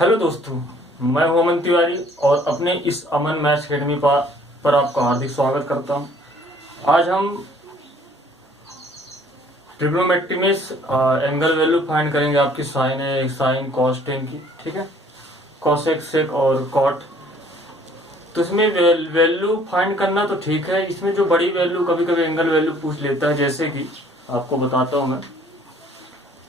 Hello दोस्तों, मैं हूं अमन तिवारी और अपने इस अमन मैथ्स अकेडमी पर आपका हार्दिक स्वागत करता हूं। आज हम ट्रिग्नोमेट्री में एंगल वैल्यू फाइंड करेंगे। आपकी साइन है, साइन कॉस टेन की, ठीक है, कॉसेक सेक और कॉट। तो इसमें वैल्यू फाइंड करना तो ठीक है। इसमें जो बड़ी वैल्यू कभी कभी एंगल वैल्यू पूछ लेता है, जैसे कि आपको बताता हूँ मैं।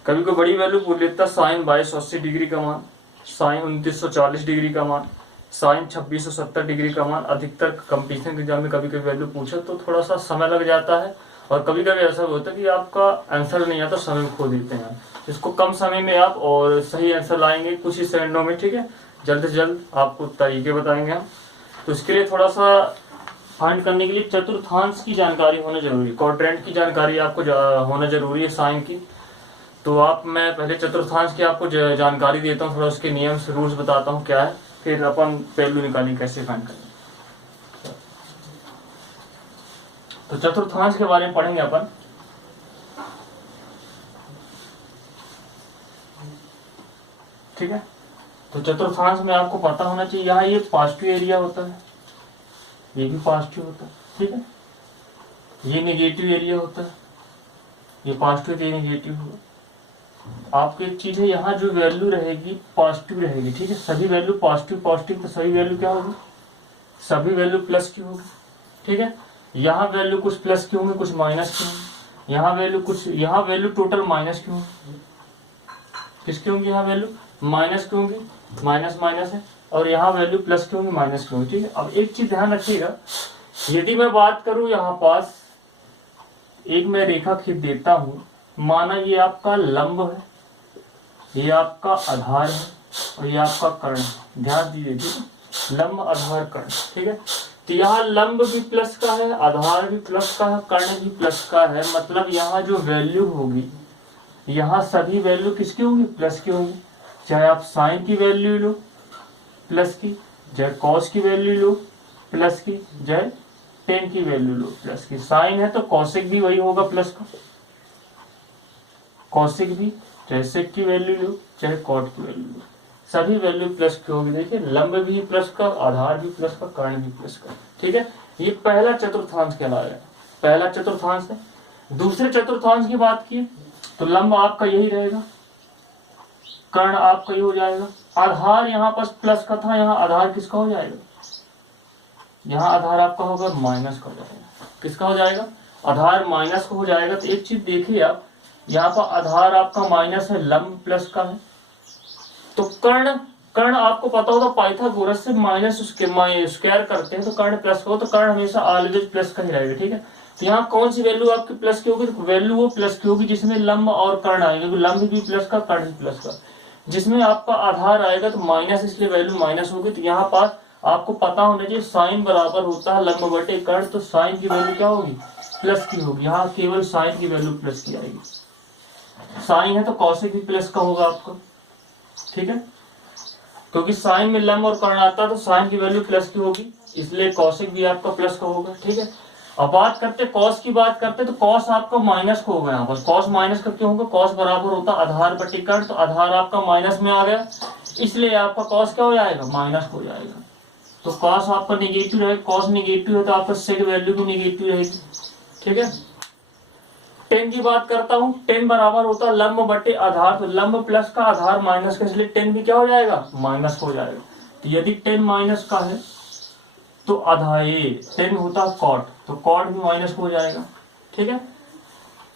कभी कोई बड़ी वैल्यू पूछ लेता है साइन 2280 डिग्री का मान, साइन 2940 डिग्री का मान, साइन 2670 डिग्री का मान। अधिकतर कंपटीशन एग्जाम में कभी कभी वैल्यू पूछे तो थोड़ा सा समय लग जाता है, और कभी कभी ऐसा होता है कि आपका आंसर नहीं आता, समय खो देते हैं। इसको कम समय में आप और सही आंसर लाएंगे कुछ ही सेकंडों में, ठीक है। जल्द से जल्द आपको तरीके बताएंगे हम। तो इसके लिए थोड़ा सा फाइंड करने के लिए चतुर्थांश की जानकारी होना जरूरी, क्वाड्रेंट की जानकारी आपको होना जरूरी है साइन की। तो मैं पहले चतुर्थांश की आपको जानकारी देता हूँ, थोड़ा उसके नियम से रूल्स बताता हूँ क्या है, फिर अपन वैल्यू निकालेंगे कैसे फाइंड करेंगे। तो चतुर्थांश के बारे में पढ़ेंगे अपन। ठीक है, तो चतुर्थांश में आपको पता होना चाहिए, यहाँ ये पॉजिटिव एरिया होता है, ये भी पॉजिटिव होता है, ठीक है। ये नेगेटिव एरिया होता है, ये पॉजिटिव, ये नेगेटिव होगा। आपको एक चीज है, यहाँ जो वैल्यू रहेगी पॉजिटिव रहेगी, ठीक है। सभी वैल्यू पॉजिटिव पॉजिटिव, तो सभी वैल्यू क्या होगी, सभी वैल्यू प्लस की होगी, ठीक है। यहाँ वैल्यू कुछ प्लस की होंगी, कुछ माइनस की होंगी। यहाँ वैल्यू टोटल माइनस की होंगी, किसकी होंगी, यहाँ वैल्यू माइनस की होंगी, माइनस माइनस है। और यहाँ वैल्यू प्लस की होंगी, माइनस की होंगी, ठीक है। अब एक चीज ध्यान रखिएगा, यदि मैं बात करूं यहाँ पास एक मैं रेखा खींच देता हूं, माना ये आपका लंब है, ये आपका आधार है और ये आपका कर्ण है। ध्यान दीजिए, ठीक है, लंब आधार कर्ण, ठीक है। तो यहाँ लंब भी प्लस का है, आधार भी प्लस का है, कर्ण भी प्लस का है। मतलब यहाँ जो वैल्यू होगी, यहाँ सभी वैल्यू किसकी होंगी, प्लस की होंगी। चाहे आप साइन की वैल्यू लो प्लस की, चाहे कॉस की वैल्यू लो प्लस की, चाहे टेन की वैल्यू लो प्लस की। साइन है तो कॉसेक भी वही होगा प्लस का, कॉसेक भी, चाहे सेक की वैल्यू लो चाहे कॉट की वैल्यू लो, सभी वैल्यू प्लस की होगी। देखिए, लंब भी प्लस का, आधार भी प्लस का, कर्ण भी प्लस का, ठीक है। ये पहला चतुर्थांश कहलाएगा, पहला चतुर्थांश है। दूसरे चतुर्थांश की बात की तो लंब आपका यही रहेगा, कर्ण आपका ये हो जाएगा। आधार यहाँ पर प्लस का था, यहाँ आधार किसका हो जाएगा, यहाँ आधार आपका होगा माइनस का हो जाएगा। किसका हो जाएगा, आधार माइनस का हो जाएगा। तो एक चीज देखिए आप, यहाँ पर आधार आपका माइनस है, लंब प्लस का है। तो कर्ण आपको पता होगा पाइथागोरस से माइनस स्क्वायर करते हैं तो कर्ण प्लस का हो, तो कर्ण हमेशा ऑलवेज प्लस का ही रहेगा, ठीक है। तो यहाँ कौन सी वैल्यू आपकी प्लस की होगी, तो वैल्यू वो प्लस की होगी जिसमें लंब और कर्ण आएगा। लंब भी प्लस का, कर्ण भी प्लस का। जिसमें आपका आधार आएगा तो माइनस, इसलिए वैल्यू माइनस होगी। तो यहाँ पास आपको पता होना चाहिए साइन बराबर होता है लंब बटे कर्ण, तो साइन की वैल्यू क्या होगी, प्लस की होगी। यहाँ केवल साइन की वैल्यू प्लस की आएगी। साइन है तो कॉसेक भी प्लस का होगा आपका, ठीक है, क्योंकि साइन में लंब और कर्ण आता है तो साइन की वैल्यू प्लस की होगी, इसलिए कॉसेक भी आपका प्लस का होगा, ठीक है। अब बात करते कॉस की, बात करते तो कॉस आपका माइनस का होगा। यहाँ पर कॉस माइनस का क्यों होगा, कॉस बराबर होता आधार बटे कर्ण, तो आधार आपका माइनस में आ गया, इसलिए आपका कॉस क्या हो जाएगा, माइनस हो जाएगा। तो कॉस आपका निगेटिव रहेगा, कॉस निगेटिव है तो आपका सेक वैल्यू भी निगेटिव रहेगी, ठीक है। टेन की बात करता हूं, टेन बराबर होता है लंब बटे आधार, तो लंब प्लस का, आधार माइनस का, इसलिए टेन भी क्या हो जाएगा, माइनस हो जाएगा। तो यदि टेन माइनस का है तो आधा ये टेन होता है कॉट, तो कॉट भी माइनस हो जाएगा, ठीक है।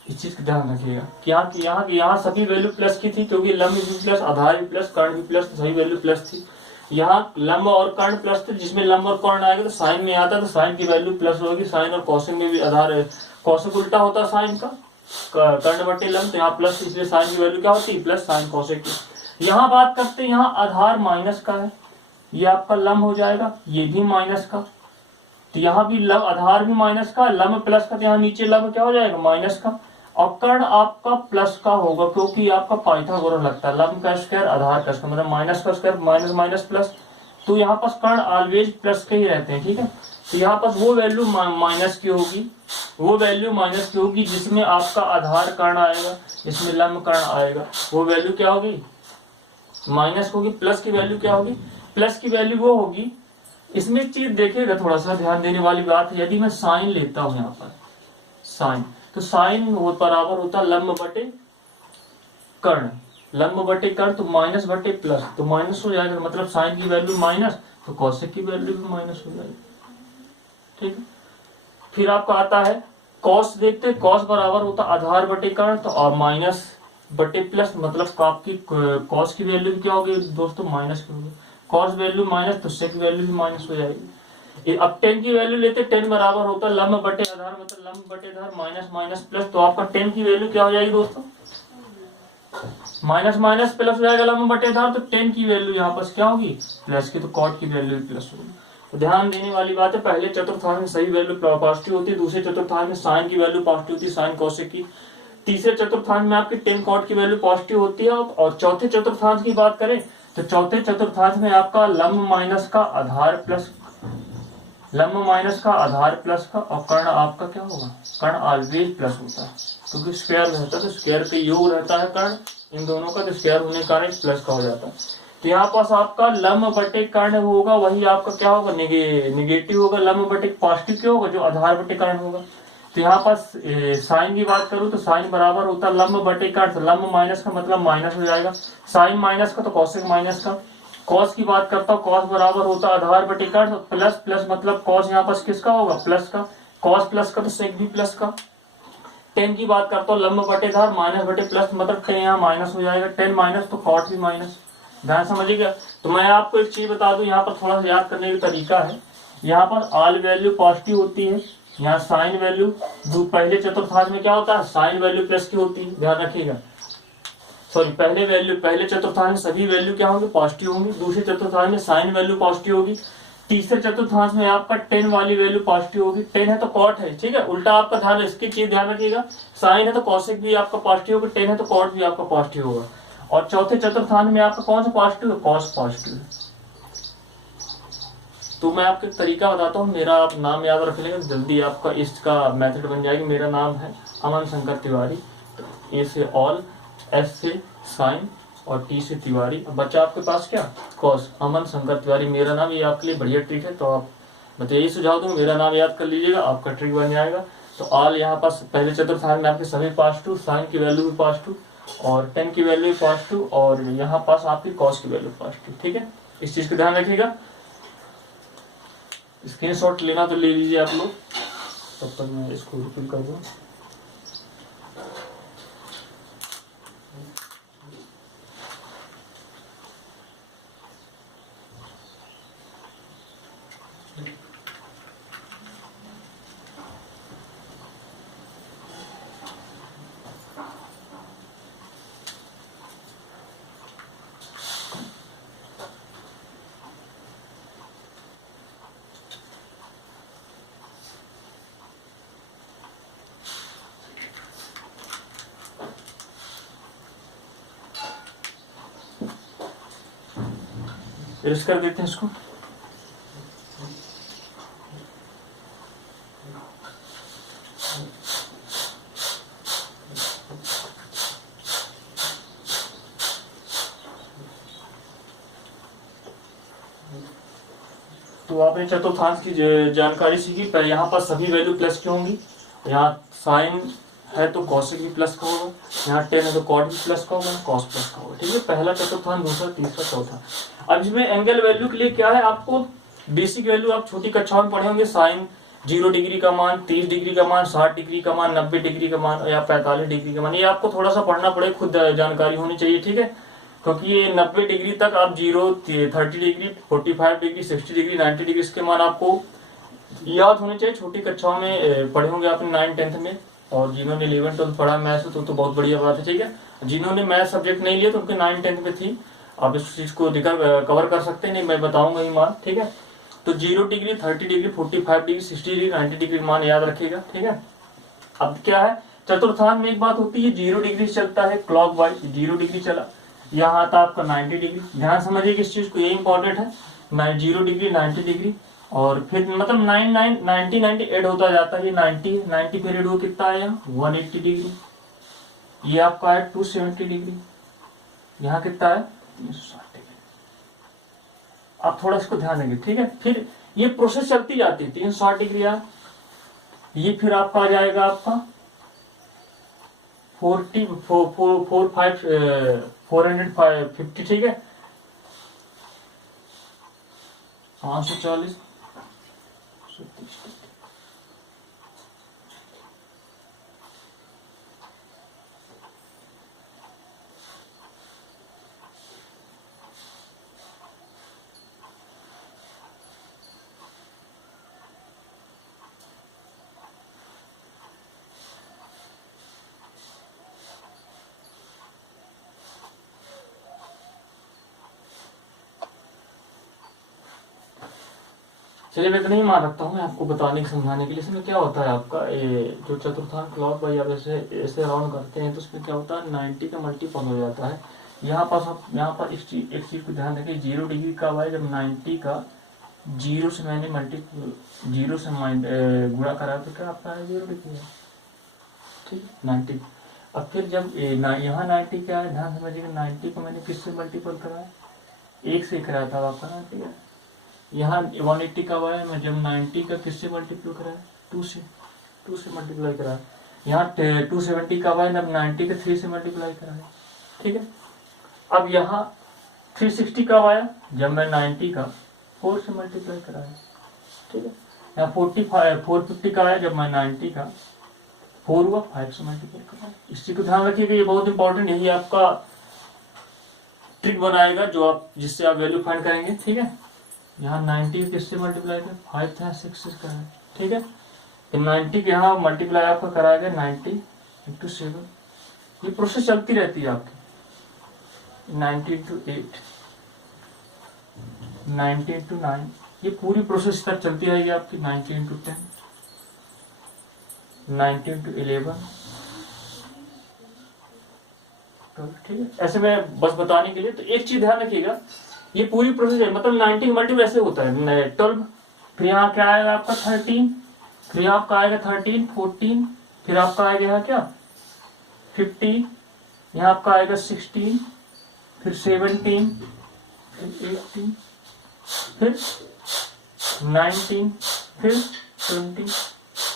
इस चीज का ध्यान रखिएगा कि यहाँ सभी वैल्यू प्लस की थी, क्योंकि लंब भी प्लस, आधार भी प्लस, कर्ण भी प्लस, तो सभी वैल्यू प्लस थी। यहाँ लंब और कर्ण प्लस थे, जिसमें लंब और कर्ण आएगा तो साइन में आता है तो साइन की वैल्यू प्लस होगी। साइन और कॉसेक में भी आधार है, कॉसेक उल्टा होता है साइन का, कर्ण बटे लंब, तो यहाँ प्लस, इसलिए साइन की वैल्यू क्या होती है, प्लस साइन कॉसेक की। यहाँ बात करते हैं, यहाँ आधार माइनस का है, ये आपका लंब हो जाएगा, ये भी माइनस का, तो यहाँ भी लंब, आधार भी माइनस का, लंब प्लस का, तो यहाँ नीचे लंब क्या हो जाएगा, माइनस का। और कर्ण आपका प्लस का होगा, क्योंकि आपका पाइथागोरस लगता है, लंब का स्क्वायर आधार का स्क्वायर, मतलब माइनस का स्क्वायर माइनस माइनस प्लस, तो यहाँ पर कर्ण ऑलवेज प्लस के ही रहते हैं, ठीक है। तो यहाँ पर वो वैल्यू माइनस की होगी, वो वैल्यू माइनस की होगी जिसमें आपका आधार कर्ण आएगा, इसमें लंब कर्ण आएगा, वो वैल्यू क्या होगी, माइनस होगी, प्लस की वैल्यू क्या होगी, प्लस की वैल्यू वो होगी, इसमें एक चीज देखिएगा थोड़ा सा ध्यान देने वाली बात है, यदि मैं साइन लेता हूं यहाँ पर साइन, तो साइन वो बराबर होता है लंब बटे कर्ण, लंब बटे कर्ण, तो माइनस बटे प्लस, तो माइनस हो जाएगा, मतलब साइन की वैल्यू माइनस, तो कॉसेक की वैल्यू भी माइनस हो जाएगी, ठीक है। फिर आपका आता है कॉस, देखते हैं कॉस बराबर होता आधार बटे कर्ण, तो और माइनस बटे प्लस, मतलब आपकी कॉस की वैल्यू क्या होगी दोस्तों, माइनस की होगी, कॉस वैल्यू माइनस, तो सेक वैल्यू भी माइनस हो जाएगी। अब टेन की वैल्यू लेते, टेन बराबर होता लंब बटे आधार, मतलब लंब बटे आधार माइनस माइनस प्लस, तो आपका टेन की वैल्यू क्या हो जाएगी दोस्तों, माइनस माइनस प्लस हो जाएगा लंब बटे आधार, तो टेन की वैल्यू यहाँ पर क्या होगी प्लस की, तो कॉट की वैल्यू प्लस होगी। तो ध्यान देने वाली बात है, पहले चतुर्थांश में सही वैल्यू पॉजिटिव होती है, दूसरे चतुर्थांश में साइन की वैल्यू पॉजिटिव होती है, साइन कोसेक की, तीसरे चतुर्थांश में आपकी टेन कॉट की वैल्यू पॉजिटिव होती है, और चौथे चतुर्थांश की बात करें तो चौथे चतुर्थांश में आपका लंब माइनस का आधार प्लस, लंब माइनस का आधार प्लस का, और कर्ण आपका क्या होगा, कर्ण ऑलवेज प्लस होता है, क्योंकि स्क्वायर रहता है तो स्क्वायर का योग रहता है कर्ण इन दोनों का, तो स्क्वायर होने के कारण प्लस का हो जाता है। तो यहाँ पास आपका लंब बटे कर्ण होगा, वही आपका क्या होगा निगेटिव होगा, लंब बटे पॉजिटिव क्या होगा जो आधार बटे कर्ण होगा। तो यहाँ पास साइन की बात करूं तो साइन बराबर होता है लंब बटे कर्ण, तो लंब माइनस का मतलब माइनस हो जाएगा, साइन माइनस का तो कॉसेक माइनस का, कॉस की बात करता हूँ कॉस बराबर होता है आधार बटे कर्ण, तो प्लस प्लस मतलब कॉस यहाँ पास किसका होगा प्लस का, कॉस प्लस का तो सेक भी प्लस का। टेन की बात करता हूँ लंब बटे आधार माइनस बटे प्लस, मतलब टेन यहाँ माइनस हो जाएगा, टेन माइनस तो कॉट भी माइनस, ध्यान समझिएगा। तो मैं आपको एक चीज बता दूं, यहाँ पर थोड़ा सा याद करने का तरीका है, यहाँ पर ऑल वैल्यू पॉजिटिव होती है, यहाँ साइन वैल्यू पहले चतुर्थांश में क्या होता है साइन वैल्यू प्लस की होती है, ध्यान रखिएगा, सॉरी पहले चतुर्थांश में सभी वैल्यू क्या होंगे पॉजिटिव होंगी, दूसरे चतुर्थांश में साइन वैल्यू पॉजिटिव होगी, तीसरे चतुर्थांश में आपका टेन वाली वैल्यू पॉजिटिव होगी, टेन है तो कॉट है, ठीक है, उल्टा आपका ध्यान इसकी चीज ध्यान रखिएगा, साइन है तो कॉसेक भी आपका पॉजिटिव होगा, टेन है तो कॉट भी आपका पॉजिटिव होगा, और चौथे चतुर्थांश में आपका कौन सा पॉजिटिव है कॉस पॉजिटिव है। तो मैं आपको एक तरीका बताता हूँ, मेरा आप नाम याद रख लेंगे जल्दी आपका इसका मेथड बन जाएगी। मेरा नाम है अमन शंकर तिवारी, तो ए से ऑल, एस से साइन और टी से तिवारी, अब बच्चा आपके पास क्या कॉस, अमन शंकर तिवारी मेरा नाम, ये आपके लिए बढ़िया ट्रिक है, तो आप मतलब यही सुझाव दूँ मेरा नाम याद कर लीजिएगा, आपका ट्रिक बन जाएगा। तो ऑल यहाँ पास पहले चतुर्थांश में आपके सभी पॉजिटिव, साइन की वैल्यू भी पॉजिटिव और टेन की वैल्यू पॉजिटिव, और यहाँ पास आपकी कॉस की वैल्यू पॉजिटिव, ठीक है, इस चीज का ध्यान रखिएगा। स्क्रीनशॉट लेना तो ले लीजिए आप लोग, तब तक मैं इसको रिपीट कर दूँ। फिर कर देते हैं इसको। तो आपने चतुर्थांश की जानकारी सीखी, पर यहाँ पर सभी वैल्यू प्लस की होंगी, यहाँ साइन है तो कॉसेक भी प्लस का होगा, यहाँ टेन है तो कॉट भी प्लस का होगा, कॉस प्लस का होगा, ठीक है, पहला चतुर्थांश, दूसरा, तीसरा, चौथा। अब इसमें एंगल वैल्यू के लिए क्या है, आपको बेसिक वैल्यू आप छोटी कक्षाओं में पढ़े होंगे, साइन 0 डिग्री का मान, 30 डिग्री का मान, 60 डिग्री का मान, 90 डिग्री का मान या 45 डिग्री का मान, ये आपको थोड़ा सा पढ़ना पड़े, खुद जानकारी होनी चाहिए, ठीक है, क्योंकि ये 90 डिग्री तक आप 0, 30 डिग्री, 45 डिग्री, 60 डिग्री, 90 डिग्री इसके मान आपको याद होने चाहिए, छोटी कक्षाओं में पढ़े होंगे आपने 9, 10th में, और जिन्होंने 11, 12 पढ़ा मैथ्स तो बहुत बढ़िया बात है, ठीक है, जिन्होंने मैथ सब्जेक्ट नहीं लिया तो उनके 9, 10th में थी, आप इस चीज को कवर कर सकते हैं, नहीं मैं बताऊंगा ही मान, ठीक है। तो 0 degree, 30 degree, 45 degree, 60 degree, 90 degree मान याद रखिएगा, ठीक है। अब क्या है चतुर्थांश में एक बात होती है 0 डिग्री चलता है क्लॉक वाइज, 0 डिग्री चला, यहाँ आता आपका 90 डिग्री, ध्यान समझिए इस चीज को, ये इंपॉर्टेंट है, 0 डिग्री, 90 डिग्री, और फिर मतलब 90 ऐड होता जाता है, ये 90 फिर ऐड हो कितना आया 180 डिग्री, ये आपका है 270 डिग्री, यहाँ कितना है 360 डिग्री। आप थोड़ा इसको ध्यान देंगे, ठीक है। फिर ये प्रोसेस चलती जाती है 360 डिग्री, ये फिर आपका आ जाएगा आपका 450, ठीक है, 540, 130। चलिए मैं इतना ही मान रखता हूँ, मैं आपको बताने की समझाने के लिए। इसमें क्या होता है आपका, ये जो चतुर्थांश क्लॉक वाइज आप ऐसे ऐसे राउंड करते हैं तो उसमें क्या होता है 90 का मल्टीपल हो जाता है। यहाँ पर एक चीज को ध्यान रखिए, 0 डिग्री का वाई जब 90 का जीरो से मैंने जीरो से गुणा करा तो क्या आपका है 0 डिग्री है, ठीक है 90। अब फिर जब यहाँ 90 क्या है, ध्यान समझिएगा, 90 को मैंने किससे मल्टीपल कराया, 1 से कराया था आपका 90 है। यहाँ 180 का हुआ है, मैं जब 90 का किससे मल्टीप्लाई कराया, 2 से मल्टीप्लाई कराया। यहाँ 270 का हुआ है, जब 90 का 3 से मल्टीप्लाई कराया, ठीक है। अब यहाँ 360 का हुआ है, जब मैं 90 का 4 से मल्टीप्लाई कराया, ठीक है। यहाँ 450 का है, जब मैं 90 का 4 हुआ 5 से मल्टीप्लाई कराया। इसी को ध्यान रखिएगा, ये बहुत इंपॉर्टेंट, यही आपका ट्रिक बनाएगा जो आप जिससे आप वैल्यू फाइंड करेंगे, ठीक है। यहाँ 90 किससे मल्टीप्लाई कर 5 था 6 का है, ठीक है। तो 90 के यहाँ मल्टीप्लाई आपका कराया गया 90 इंटू 7, ये प्रोसेस चलती रहती है आपकी। 90 इंटू 8, 90 इंटू 9, ये पूरी प्रोसेस तक चलती रहेगी आपकी। 90 इंटू 10, 90 इंटू 11, ठीक है। ऐसे में बस बताने के लिए, तो एक चीज ध्यान रखिएगा, ये पूरी प्रोसेस है, मतलब 90 मल्टीपल ऐसे होता है 12, फिर यहाँ क्या आएगा आपका 13, फिर आपका आएगा 13, 14, फिर आपका आएगा यहाँ क्या 15, यहाँ आपका आएगा 16, फिर 17, फिर 18, फिर 19, फिर 20।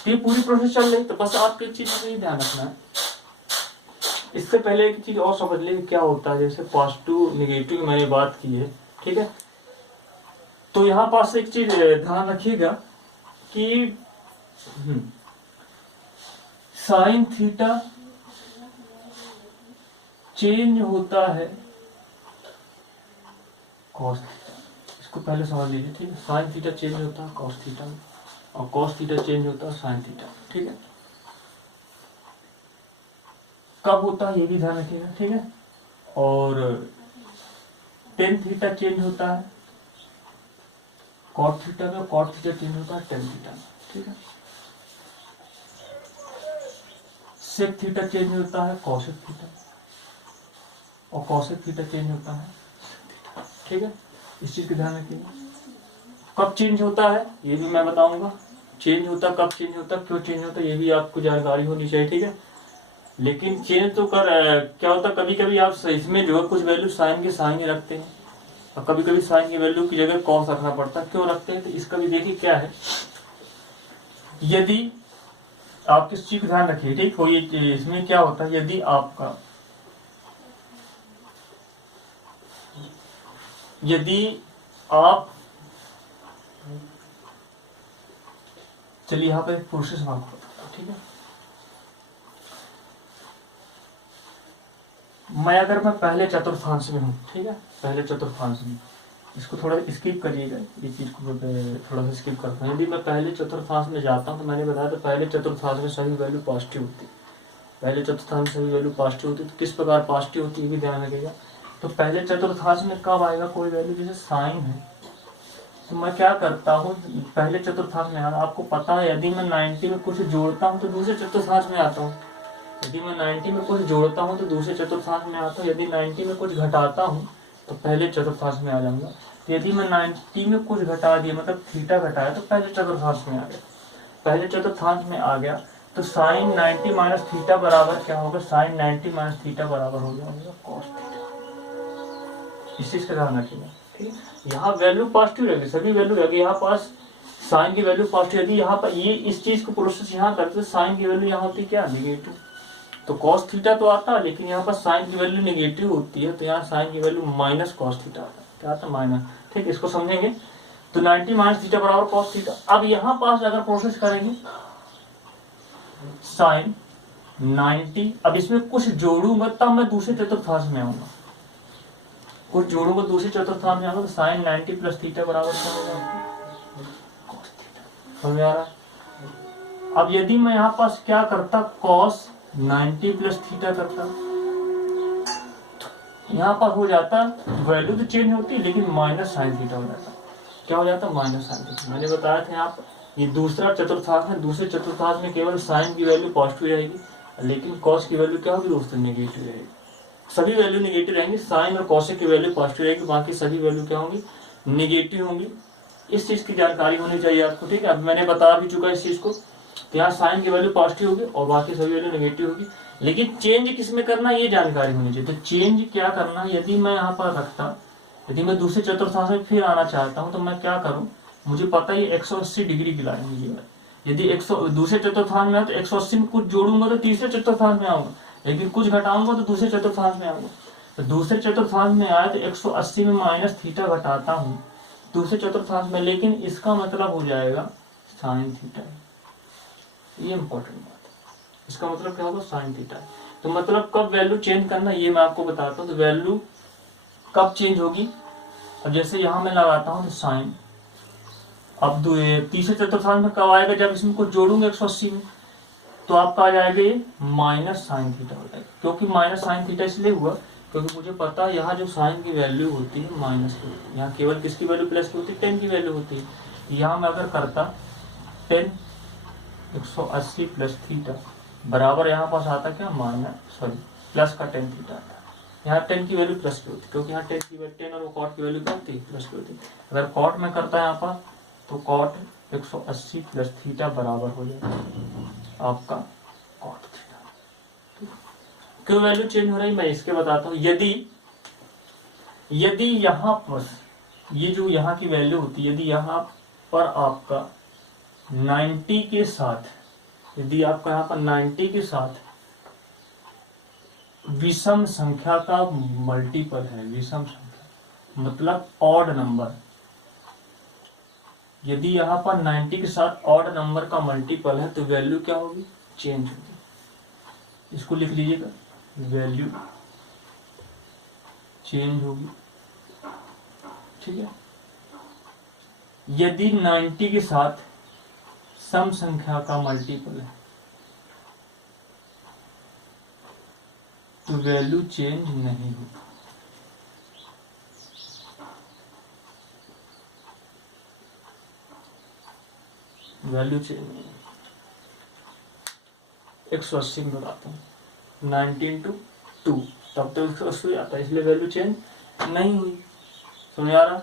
ये पूरी प्रोसेस चल रही, तो बस आपको एक चीज का ध्यान रखना है। इससे पहले एक चीज और समझ लें क्या होता है, जैसे पॉजिटिव निगेटिव मैंने बात की है, ठीक है। तो यहाँ पास एक चीज ध्यान रखिएगा कि साइन थीटा चेंज होता है कॉस थीटा, इसको पहले समझ लीजिए, ठीक है। साइन थीटा चेंज होता है कॉस थीटा में, और कॉस थीटा चेंज होता है साइन थीटा, ठीक है। कब होता है ये भी ध्यान रखिएगा, ठीक है। और टेन थीटा चेंज होता है कॉट थीटा में, कॉट थीटा चेंज होता है टेन थीटा में, ठीक है। सेक थीटा चेंज होता है कॉसेक थीटा, और कॉसेक थीटा चेंज होता है, ठीक है। इस चीज का ध्यान रखिएगा। कब चेंज होता है ये भी मैं बताऊंगा, चेंज होता कब चेंज होता, क्यों चेंज होता, ये भी आपको जानकारी होनी चाहिए, ठीक है। लेकिन चेंज तो क्या होता, कभी कभी आप इसमें जो है कुछ वैल्यू साइन के साइन ही रखते हैं, और कभी कभी साइन की वैल्यू की जगह कॉस रखना पड़ता है, क्यों रखते हैं, तो इसका भी देखिए क्या है। यदि आप किस चीज को ध्यान रखिए, ठीक हो, ये इसमें क्या होता है, यदि आप चलिए यहाँ पर एक प्रोसेस मैं आपको बताता हूँ, ठीक है। मैं पहले चतुर्थांश में हूँ, ठीक है, पहले चतुर्थांश में, इसको थोड़ा स्किप करिएगा, ये चीज को थोड़ा सा स्किप करता हूँ। यदि मैं पहले चतुर्थांश में जाता हूँ तो मैंने बताया था पहले चतुर्थांश में सभी वैल्यू पॉजिटिव होती है, पहले चतुर्थांश में सभी वैल्यू पॉजिटिव होती है। तो किस प्रकार पॉजिटिव होती है ये भी ध्यान रखिएगा। तो पहले चतुर्थांश में कब आएगा कोई वैल्यू, जैसे साइन है, तो मैं क्या करता हूँ पहले चतुर्थांश में, आपको पता है यदि मैं 90 में कुछ जोड़ता हूँ तो दूसरे चतुर्थांश में आता हूँ, यदि मैं 90 में कुछ जोड़ता हूँ तो दूसरे चतुर्थांश में आता हूँ, यदि 90 में कुछ घटाता हूँ तो पहले चतुर्थांश में आ जाऊंगा। तो यदि मैं 90 में कुछ घटा दिया, मतलब थीटा घटाया, तो पहले चतुर्थांश में आ गया, पहले चतुर्थांश में आ गया। तो साइन 90 माइनस थीटा बराबर क्या होगा, साइन 90 माइनस थीटा बराबर हो जाएगा कॉस थीटा, इस चीज का ध्यान रखिएगा, ठीक है। यहाँ वैल्यू पॉजिटिव रहेगी, सभी वैल्यू रहेगी, यहाँ पास साइन की वैल्यू पॉजिटिव रहेगी, यहाँ पर ये इस चीज को प्रोसेस यहाँ करते साइन की वैल्यू यहाँ होती है क्या, नेगेटिव। तो कॉस थीटा तो आता है, लेकिन यहाँ पर साइन की वैल्यू नेगेटिव होती है, तो यहाँ साइन की वैल्यू माइनस कॉस थीटा आता है, क्या आता है, माइनस, ठीक है। इसको समझेंगे तो 90 माइनस थीटा बराबर कॉस थीटा। अब यहाँ पास अगर प्रोसेस करेंगे साइन 90, अब इसमें कुछ जोड़ूंगा तब मैं दूसरे चतुर्थांश में आऊंगा, कुछ जोड़ूंगा दूसरे चतुर्थांश में आऊंगा, तो साइन 90 प्लस थीटा बराबर क्या होगा, कॉस थीटा। समझ आ रहा है। अब यदि मैं यहाँ पास क्या करता, कॉस 90 प्लस थीटा करता, यहाँ पर हो जाता, वैल्यू तो चेंज होती लेकिन माइनस साइन थीटा हो जाता, क्या हो जाता, माइनस साइन थीटा। मैंने बताया था यहाँ पर ये दूसरा चतुर्थांश है, दूसरे चतुर्थांश में केवल साइन की वैल्यू पॉजिटिव रहेगी, लेकिन कॉस की वैल्यू क्या होगी दोस्तों, नेगेटिव रहेगी। सभी वैल्यू नेगेटिव रहेंगी, साइन और कॉस की वैल्यू पॉजिटिव रहेगी, बाकी सभी वैल्यू क्या होंगी, नेगेटिव होंगी। इस चीज की जानकारी होनी चाहिए आपको, ठीक है। अब मैंने बता भी चुका इस चीज को, तो यहाँ साइन की वैल्यू पॉजिटिव होगी और बाकी सभी वैल्यू नेगेटिव होगी, लेकिन चेंज किस में करना ये जानकारी होनी चाहिए। तो चेंज क्या करना, यदि मैं यहाँ पर रखता, यदि मैं दूसरे चतुर्थांश में फिर आना चाहता हूँ, तो मैं क्या करूँ, मुझे पता है 180 डिग्री की लाइन है, यदि दूसरे चतुर्थांश में तो 180 में कुछ जोड़ूंगा तो तीसरे चतुर्थांश में आऊंगा, लेकिन कुछ घटाऊंगा तो दूसरे चतुर्थांश में आऊंगा। तो दूसरे चतुर्थांश में आया तो 180 में माइनस थीटा घटाता हूँ दूसरे चतुर्थांश में, लेकिन इसका मतलब हो जाएगा साइन थीटा। ये इंपॉर्टेंट बात है, इसका मतलब क्या होगा, साइन थीटा। तो मतलब कब वैल्यू चेंज करना ये मैं आपको बताता हूँ। तो वैल्यू कब चेंज होगी, अब जैसे यहां मैं लगाता हूँ तो साइन, अब तीसरे चतुर्थांश में कब आएगा, जब इसमें कुछ जोड़ूंगा 180 में, तो आपका आ जाएगा माइनस साइन थीटा हो जाएगा। क्योंकि माइनस साइन थीटा इसलिए हुआ क्योंकि मुझे पता है यहाँ जो साइन की वैल्यू होती है माइनस की होती है, यहाँ केवल किसकी वैल्यू प्लस की होती है, 10 की वैल्यू होती है। यहाँ मैं अगर करता 10 180 प्लस थीटा बराबर यहाँ पास आता क्या, प्लस का 10 थीटा आता है। यहाँ 10 की वैल्यू प्लस की होती है, क्योंकि यहाँ 10 की वैल्यू 10 और वो कॉट की वैल्यू क्या होती है, प्लस की होती है। अगर कॉट में करता है यहाँ पर तो कॉट 180 प्लस थीटा बराबर हो जाएगा आपका कॉट थीटा। क्यों वैल्यू चेंज हो रही है मैं इसके बताता हूँ। यदि यहाँ पर ये जो यहाँ की वैल्यू होती है, यदि यहाँ पर आपका 90 के साथ, यदि आपका यहाँ पर 90 के साथ विषम संख्या का मल्टीपल है, विषम संख्या मतलब ऑड नंबर, यदि यहाँ पर 90 के साथ ऑड नंबर का मल्टीपल है तो वैल्यू क्या होगी, चेंज होगी। इसको लिख लीजिएगा, वैल्यू चेंज होगी, ठीक है। यदि 90 के साथ सम संख्या का मल्टीपल है तो वैल्यू चेंज नहीं होगी। वैल्यू चेंज नहीं, 180 में बताता हूँ, 19 to 2 तब तो 180 आता है, इसलिए वैल्यू चेंज नहीं हुई। समझ आ रहा।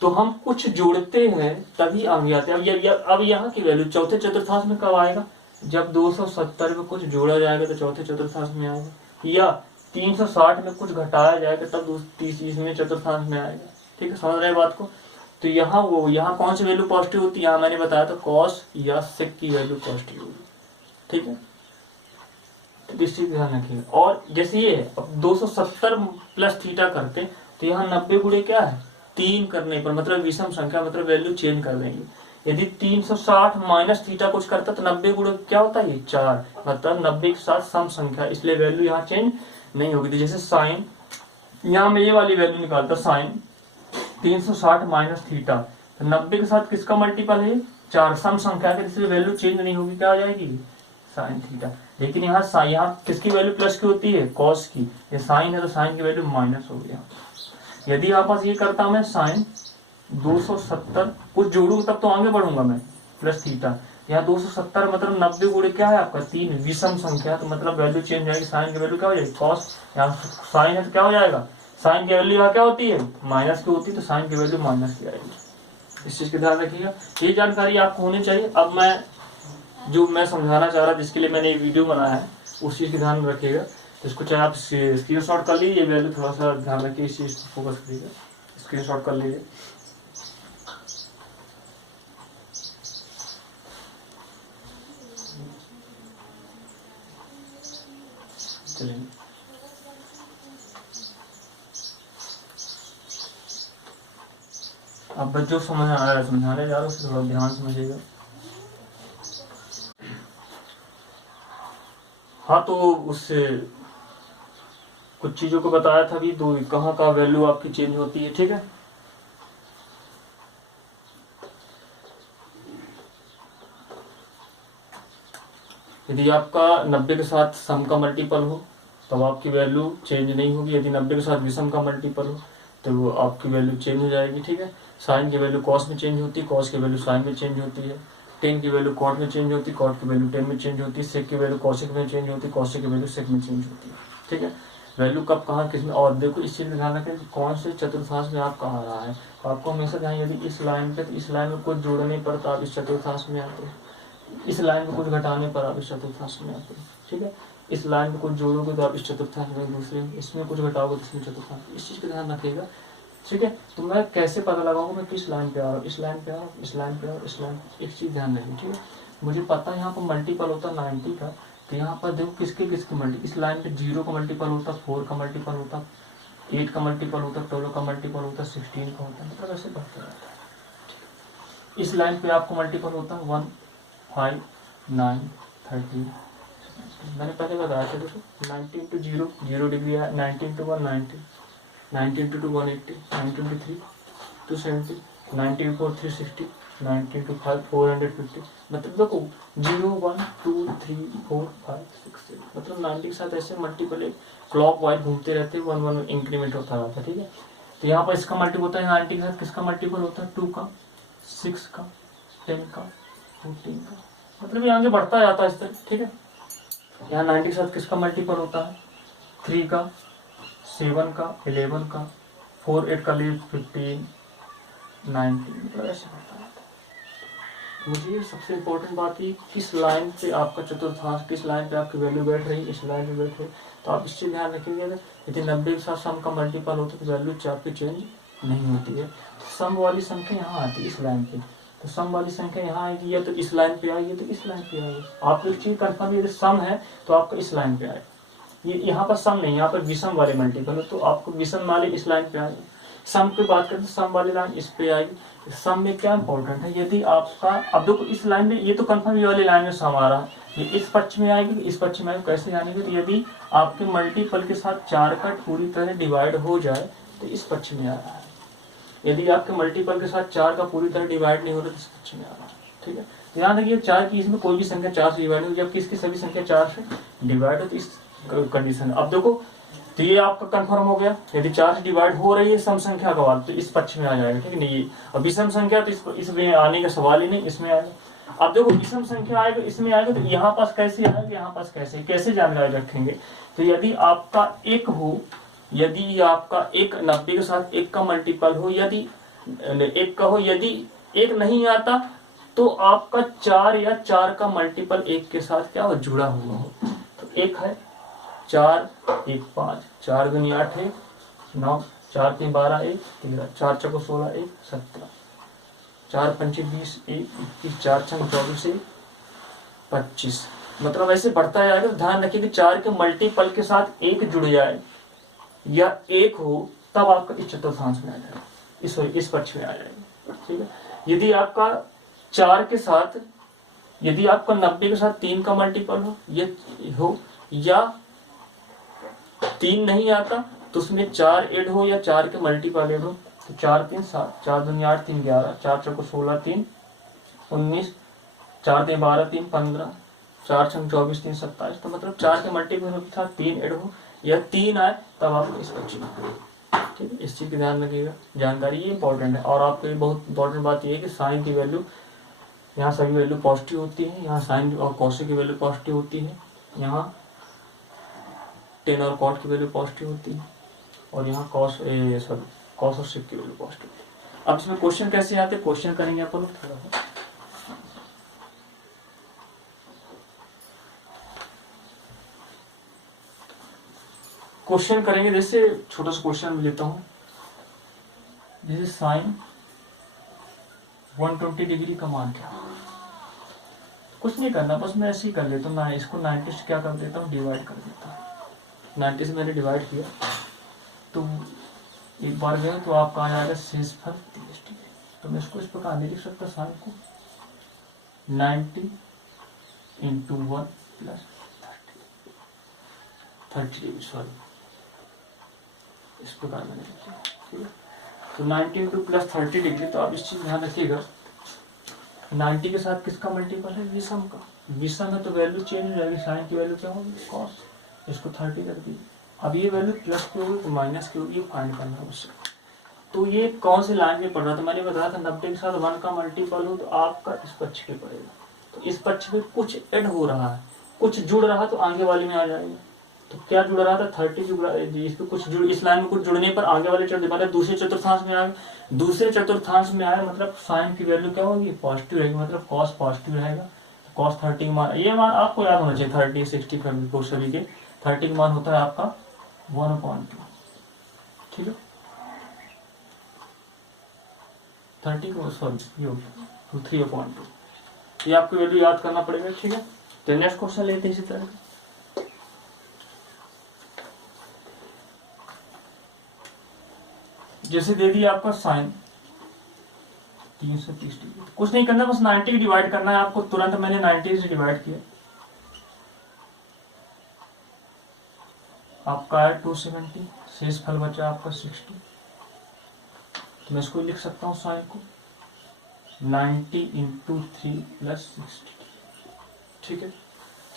तो हम कुछ जोड़ते हैं तभी आगे आते हैं। अब यहाँ की वैल्यू चौथे चतुर्थांश में कब आएगा, जब 270 में कुछ जोड़ा जाएगा तो चौथे चतुर्थांश में आएगा, या 360 में कुछ घटाया जाएगा तब तीसरे चतुर्थांश में आएगा। ठीक है, समझ रहे बात को। तो यहाँ कौन सी वैल्यू पॉजिटिव होती है, यहाँ मैंने बताया था कॉस या सेक की वैल्यू पॉजिटिव होगी। ठीक है, तो इस चीज ध्यान रखिएगा। और जैसे ये है, अब 270 प्लस थीटा करते तो यहाँ 90 गुणे क्या है 3 करने पर, मतलब विषम संख्या, मतलब वैल्यू चेंज कर देंगे। यदि 360 माइनस थीटा कुछ करता तो 90 गुणे क्या होता है 4, मतलब 90 के साथ सम संख्या, इसलिए वैल्यू यहाँ चेंज नहीं होगी। तो जैसे साइन, यहाँ में ये वाली वैल्यू निकालता, साइन 360 माइनस थीटा, तो 90 के साथ किसका मल्टीपल है 4, सम संख्या के, इसलिए वैल्यू चेंज नहीं होगी, क्या आ जाएगी साइन थीटा। लेकिन यहाँ किसकी वैल्यू प्लस की होती है, कॉस की, ये साइन है तो साइन की वैल्यू माइनस हो गया। यदि आप पास ये करता मैं साइन 270 कुछ जोड़ूंगा तब तो आगे बढ़ूंगा मैं, प्लस थीटा, यहाँ 270 मतलब 90 गुणे क्या है आपका 3, विषम संख्या, तो मतलब वैल्यू चेंज जाएगी, साइन की वैल्यू क्या हो जाएगी कॉस, यहाँ साइन है तो क्या हो जाएगा, साइन की वैल्यू यहाँ क्या होती है माइनस की होती है, तो साइन की वैल्यू माइनस की आएगी। इस चीज का ध्यान रखिएगा, ये जानकारी आपको होनी चाहिए। अब मैं जो मैं समझाना चाह रहा जिसके लिए मैंने ये वीडियो बनाया है उस चीज का ध्यान रखिएगा तो इसको चाहे आप स्क्रीन शॉट कर लीजिए, ये वैल्यू थोड़ा सा ध्यान रखिए, इस चीज को फोकस करिएगा, स्क्रीन शॉट कर लीजिए। चलिए अब बच्चों समझ आ रहा है, समझाने जा रहा हूँ, थोड़ा ध्यान समझिएगा। हाँ तो उससे कुछ चीजों को बताया था भी, तो कहाँ का वैल्यू आपकी चेंज होती है, ठीक है। यदि आपका 90 के साथ सम का मल्टीपल हो तब आपकी वैल्यू चेंज नहीं होगी, यदि 90 के साथ विषम का मल्टीपल हो तो वो आपकी वैल्यू चेंज हो जाएगी, ठीक है। साइन की वैल्यू कॉस में चेंज होती है, कॉस की वैल्यू साइन में चेंज होती है, टेन की वैल्यू कॉट में चेंज होती है, कॉट की वैल्यू टेन में चेंज होती है, सेक की वैल्यू कॉसिक में चेंज होती है, कॉसिक की वैल्यू सेक में चेंज होती है, ठीक है। वैल्यू कब कहाँ किस में, और देखो इस चीज में ध्यान रखें कि कौन से चतुर्थांश में आप कहाँ रहा है। आपको हमेशा ध्यान, यदि इस लाइन पे तो इस लाइन में कुछ जोड़ने पर तो आप इस चतुर्थांश में आते हैं, इस लाइन में कुछ घटाने पर आप इस चतुर्थांश में आते हैं, ठीक है। इस लाइन में कुछ जोड़ोगे तो आप इस चतुर्थांश में, दूसरे इसमें कुछ घटाओगे तो इसमें चतुर्थांश, इस चीज का ध्यान रखिएगा, ठीक है। तो मैं कैसे पता लगाऊंगा मैं किस लाइन पे आ रहा हूँ, इस लाइन पे आ रहा हूँ, इस लाइन पे आ रहा हूँ, इस लाइन, एक चीज ध्यान रखिए, ठीक है। मुझे पता है यहाँ पर मल्टीपल होता है 90 का, तो यहाँ पर देखो किसके किसके मल्टी, इस लाइन पे 0 का मल्टीपल होता, 4 का मल्टीपल होता, 8 का मल्टीपल होता, 12 का मल्टीपल होता, 16 का होता, मतलब ऐसे बढ़ते रहता है। इस लाइन पे आपको मल्टीपल होता है 1, 5, 9, 13, मैंने पहले बताया था, देखो 90 इंटू 0 0 डिग्री है, 90 into 1 90, 90 into 2 180, 90 into 3 270, 90 into 4 360, 90 into 5 450, मतलब देखो 0 1 2 3 4 5 6 7, मतलब 90 के साथ ऐसे मल्टीपल क्लॉक वाइज घूमते रहते हैं, 1 1 इंक्रीमेंट होता रहता है, ठीक है। तो यहाँ पर इसका मल्टीपल होता है 90 के साथ किसका मल्टीपल होता है, 2 का, 6 का, 10 का, 14 का, मतलब ये आगे बढ़ता जाता है इस तरह, ठीक है। यहाँ 90 के साथ किसका मल्टीपल होता है, 3 का, 7 का, 11 का, 4 8 का लिए 15 19, मतलब ऐसे होता है। मुझे सबसे इम्पोर्टेंट बात ये किस लाइन पे आपका चतुर्थांश, किस लाइन पे आपकी वैल्यू बैठ रही है, इस लाइन पे बैठ रही है, तो आप इससे ध्यान रखेंगे। यदि 90 के साथ सम का मल्टीपल होता है तो वैल्यू आपकी चेंज नहीं होती है। तो सम वाली संख्या यहाँ आती है इस लाइन पे, तो सम वाली संख्या यहाँ आएगी, या तो इस लाइन पे आएगी तो इस लाइन पे आएगी। आप एक चीज कन्फर्म, यदि सम है तो आपका इस लाइन पे आएगा, ये यहाँ पर सम नहीं, यहाँ पर विषम वाले मल्टीपल है तो आपको विषम वाले इस लाइन पे आएगी। सम की बात करें तो सम वाली लाइन इस पे आएगी। सम में क्या इंपॉर्टेंट है, यदि आपका, अब देखो इस लाइन में ये तो कंफर्म ये वाली लाइन में सम आ रहा है, ये इस पक्ष में आएगी, इस पक्ष में आएगी, कैसे जानेंगे, तो यदि आपके मल्टीपल के साथ 4 का पूरी तरह डिवाइड हो जाए तो इस पक्ष में आ रहा है, यदि आपके मल्टीपल के साथ 4 का पूरी तरह डिवाइड नहीं हो रहा तो इस पक्ष में आ रहा है, ठीक है। ध्यान रखिए 4 की, इसमें कोई भी संख्या 4 से डिवाइड हो, जबकि इसकी सभी संख्या 4 से डिवाइड हो, तो इस कंडीशन। अब देखो तो ये आपका कंफर्म हो गया, यदि 4 से डिवाइड हो रही है सम संख्या का वाल तो इस पक्ष में आ जाएगा, ठीक है नहीं। ये अब विषम संख्या तो इसमें आने का सवाल ही नहीं, इसमें आएगा। अब देखो विषम संख्या आएगा, इसमें आएगा, तो यहाँ पास कैसे आएगा, यहाँ पास कैसे जानकारी रखेंगे। तो यदि आपका एक हो, यदि आपका एक 90 के साथ 1 का मल्टीपल हो, यदि 1 का हो, यदि 1 नहीं आता तो आपका 4 या 4 का मल्टीपल 1 के साथ क्या हो, जुड़ा हुआ हो। तो 1 है 4 1 5, 4 दूनी 8 1 9, 4 3 12 1 13, 4 चौको 16 1 17, 4 पंचे 20 1 21, 4 छंग 24 1 25, मतलब ऐसे बढ़ता जाएगा। ध्यान रखिए कि 4 के मल्टीपल के साथ 1 जुड़ जाए या 1 हो तब आपका इस चतुर्थांश में आ जाएगा, इस पक्ष में आ जाएगा, ठीक है। यदि आपका 4 के साथ, यदि आपका 90 के साथ 3 का मल्टीपल हो, ये हो, या 3 नहीं आता तो उसमें 4 ऐड हो या 4 के मल्टीपल ऐड हो, तो 4 3 7, 4 दूनी 8 3 11, 4 चौको 16 3 19, 4 3 12 3 15, 4 छंग 24 3 27, तो मतलब 4 के मल्टीपल के साथ 3 ऐड हो या 3 आए तब आपको इस पक्ष में, ठीक है। इस चीज का ध्यान रखिएगा, जानकारी ये इंपॉर्टेंट है। और आपको बहुत इंपॉर्टेंट बात ये है कि साइन की वैल्यू, यहाँ सभी वैल्यू पॉजिटिव होती है, यहाँ साइन और कॉस की वैल्यू पॉजिटिव होती है, यहाँ टेन और कॉट की वैल्यू पॉजिटिव होती है, और यहाँ कॉस और सेक की वैल्यू पॉजिटिव होती है। अब इसमें क्वेश्चन कैसे आते हैं, क्वेश्चन करेंगे अपन लोग थोड़ा सा। क्वेश्चन करेंगे। जैसे छोटा सा क्वेश्चन में लेता हूँ, जैसे साइन 120 डिग्री का मान क्या, कुछ नहीं करना, बस मैं ऐसे ही कर लेता हूँ ना, इसको 90 से क्या कर देता हूँ, डिवाइड कर देता हूँ। 90 से मैंने डिवाइड किया तो एक बार गए तो आपका आ जाएगा शेषफल 30 डिग्री। तो मैं इसको इस प्रकार नहीं लिख सकता, साइन को 90 इंटू 1 प्लस 30 डिग्री, सॉरी इस प्रकार मैंने लिखा, ठीक है। तो 90 इंटू प्लस 30 डिग्री, तो आप इस चीज ध्यान रखिएगा 90 के साथ किसका मल्टीपल है, विषम का। विषम है तो वैल्यू चेंज हो जाएगी, साइन की वैल्यू क्या होगी, कॉस, इसको 30 कर दी। अब ये वैल्यू प्लस की होगी तो माइनस की होगी, फाइंड करना है उससे। तो ये कौन सी लाइन में पढ़ रहा था, मैंने बताया था 90 के साथ 1 का मल्टीपल हो तो आपका इस पक्ष पे पड़ेगा। तो इस पक्ष पे कुछ ऐड हो रहा है, कुछ जुड़ रहा तो आगे वाले में आ जाएगा। तो क्या जुड़ रहा था, 30 जुड़ रहा है, इस पे कुछ जुड़, इस लाइन में कुछ जुड़ने पर आगे वाले मतलब दूसरे चतुर्थांश में आए, दूसरे चतुर्थांश में आया मतलब साइन की वैल्यू क्या होगी, पॉजिटिव रहेगी, मतलब कॉस पॉजिटिव रहेगा। कॉस 30 का मान, ये मान आपको याद होना चाहिए, 30 60 54 सभी के 30 का मान होता है आपका 1/2, ठीक है। 30 को सॉरी 3/2, ये आपको वैल्यू याद करना पड़ेगा, ठीक है। तो नेक्स्ट क्वेश्चन लेते हैं इसी तरह। जैसे दे दिया आपका साइन 330 डिग्री, कुछ नहीं करना, बस 90 डिवाइड करना है आपको, तुरंत मैंने 90 से डिवाइड किया, आपका है 270, शेष फल बचा आपका 60। तो मैं इसको लिख सकता हूँ साइन को 90 इंटू 3 प्लस 60, ठीक है।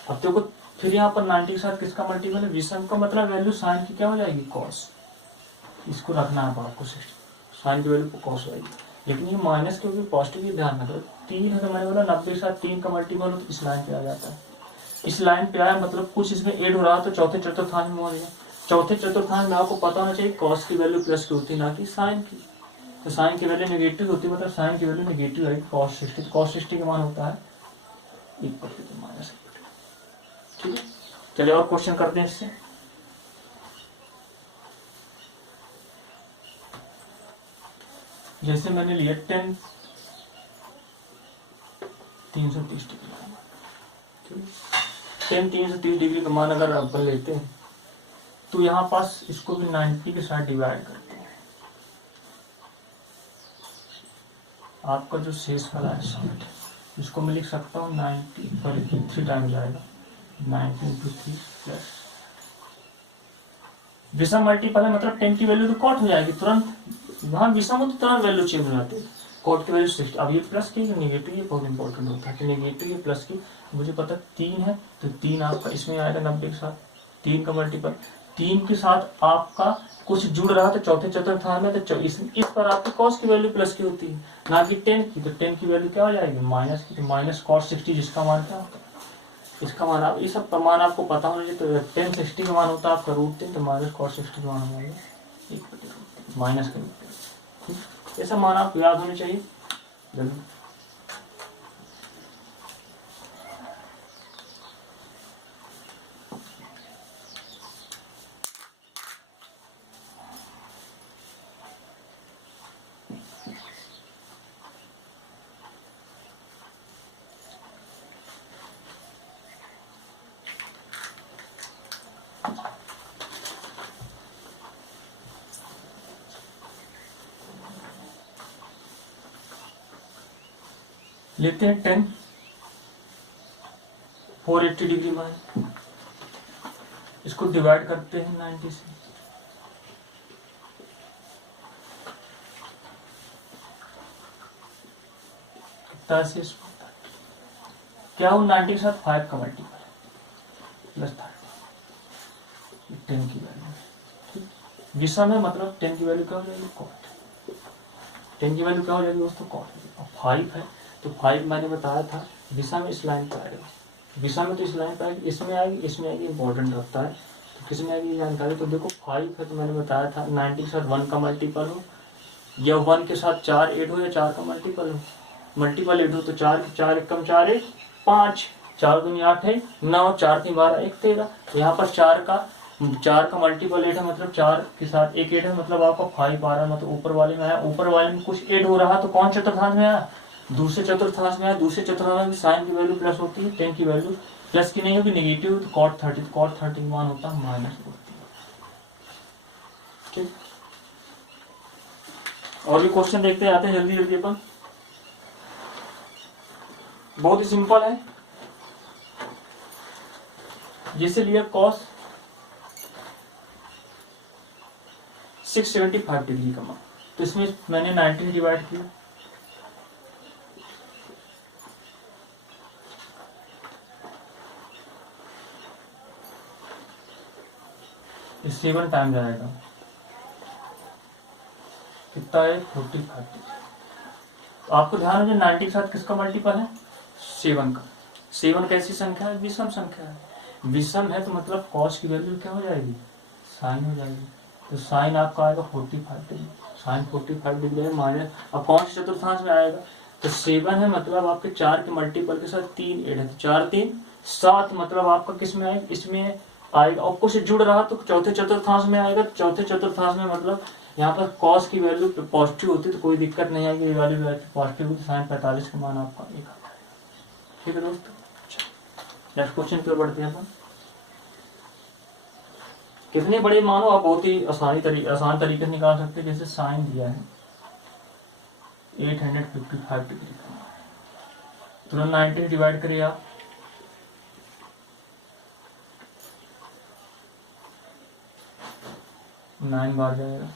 अब देखो फिर यहाँ पर 90 के साथ किसका मल्टीपल है, विषम का, मतलब वैल्यू साइन की क्या हो जाएगी, कॉस, इसको रखना है आपको 60, साइन की वैल्यू कॉस आएगी। लेकिन ये माइनस क्योंकि पॉजिटिव ध्यान रखो, 3 है तो मैंने बोला 90 के साथ 3 का मल्टीपल हो तो इस लाइन पे आ जाता है, इस लाइन पे आया मतलब कुछ इसमें ऐड हो रहा तो चौथे चतुर्थांश में हो जाएगा। चौथे चतुर्थांश में आपको पता होना चाहिए कॉस की वैल्यू प्लस की होती है, ना कि साइन की। तो साइन की वैल्यू नेगेटिव होती है, मतलब साइन की वैल्यू नेगेटिव आएगी, कॉस 60। कॉस 60 का मान होता है -1, ठीक है। चलिए और क्वेश्चन करते हैं इससे। जैसे मैंने लिया 10 330 डिग्री, 10 330 डिग्री का मान अगर आप लेते हैं तो यहाँ पास इसको भी 90 के साथ डिवाइड करते हैं, आपका जो शेष वाला है 60, इसको मैं लिख सकता हूँ 90 सॉरी 3 टाइम जाएगा 90 इंटू 3 प्लस विषम मल्टीपल है, मतलब 10 की वैल्यू तो कॉट हो जाएगी तुरंत, वहां विषम हो तो तुरंत वैल्यू चेंज हो जाती है, कॉट की वैल्यू 60। अब ये प्लस की नेगेटिव, ये बहुत इंपॉर्टेंट होता है कि नेगेटिव ये प्लस की, मुझे पता 3 है तो 3 आपका इसमें आएगा 90 के साथ, 3 का मल्टीपल, 3 के साथ आपका कुछ जुड़ रहा तो चौथे चतुर्थांश में, तो इस पर आपकी कॉस की वैल्यू प्लस की होती है, ना कि 10 की। तो 10 की वैल्यू क्या हो जाएगी, माइनस की, तो माइनस कॉस 60, जिसका मान क्या होता है, इसका मान, आप ये सब मान आपको पता होना चाहिए। तो 10 60 का मान होता है आपका √3, तो माइनस कॉस 60 का मान हो जाएगा माइनस का, ठीक। ऐसा मान आपको याद होने चाहिए। लेते हैं 10 480 डिग्री मान, इसको डिवाइड करते हैं 90 से, कितना से इसको क्या हो, 90 के साथ 5 का मल्टीपल प्लस 30, 10 की वैल्यू विषम है, मतलब 10 की वैल्यू क्या हो जाएगी, कॉट, 10 की वैल्यू क्या हो जाएगी दोस्तों, कॉट। और 5 है तो 5 मैंने बताया था विषम में इस लाइन पर आएगा, विषम में तो इस लाइन पर आएगी, इसमें आएगी, इसमें आएगी, इंपॉर्टेंट रखता है। तो किसमें आएगी जानकारी, तो देखो 5 है तो मैंने बताया था 90 के साथ 1 का मल्टीपल हो, या 1 के साथ 4 ऐड हो, या 4 का मल्टीपल हो, मल्टीपल ऐड हो तो 4 4 1 4 1 5, 4 दूनी 8 है 9, 4 3 12 1 13। यहाँ पर 4 का 4 का मल्टीपल 8 है, मतलब 4 के साथ एक 8 है, मतलब आपका 5 आ रहा है, मतलब ऊपर वाले में आया, ऊपर वाले में कुछ 8 हो रहा तो कौन चतुर्थांश में आया, दूसरे चतुर्थांश में आया। दूसरे चतुर्थांश में साइन की वैल्यू प्लस होती है, टेन की वैल्यू प्लस की नहीं होगी, नेगेटिव, तो कॉट 30 मान होता है माइनस 40। ठीक, और भी क्वेश्चन देखते आते हैं जल्दी जल्दी अपन, बहुत ही सिंपल है। जैसे लिया कॉस 675 डिग्री का मान, तो इसमें मैंने 19 डिवाइड किया, इस 7 टाइम जाएगा, कितना है 45। आपको ध्यान है जो 90 के साथ किसका मल्टीपल है, 7 का। 7 कैसी संख्या है, विषम संख्या है, विषम है तो मतलब कॉस की वैल्यू क्या हो जाएगी, साइन हो जाएगी, तो साइन आपका आएगा 45 डिग्री, साइन 45 डिग्री है माइनस, अब कौन से चतुर्थांश में आएगा, तो 7 है मतलब आपके 4 के मल्टीपल के साथ 3 ऐड है, तो 4 3 7, मतलब आपका किस में आएगा, इसमें आएगा, और कुछ जुड़ रहा तो चौथे चतुर्थांश में आएगा। चौथे चतुर्थांश में मतलब यहाँ पर कॉस की वैल्यू पॉजिटिव होती तो कोई दिक्कत नहीं आएगी, ये वाली वैल्यू पॉजिटिव होती, साइन 45 का मान आपका 1 आता है। ठीक है दोस्तों, नेक्स्ट क्वेश्चन की ओर बढ़ते हैं अपन। कितने बड़े मानो आप बहुत ही आसान तरीके से निकाल सकते हैं। जैसे साइन दिया है 855 डिग्री का, तुरंत 19 डिवाइड करिए आप, 9 बार जाएगा,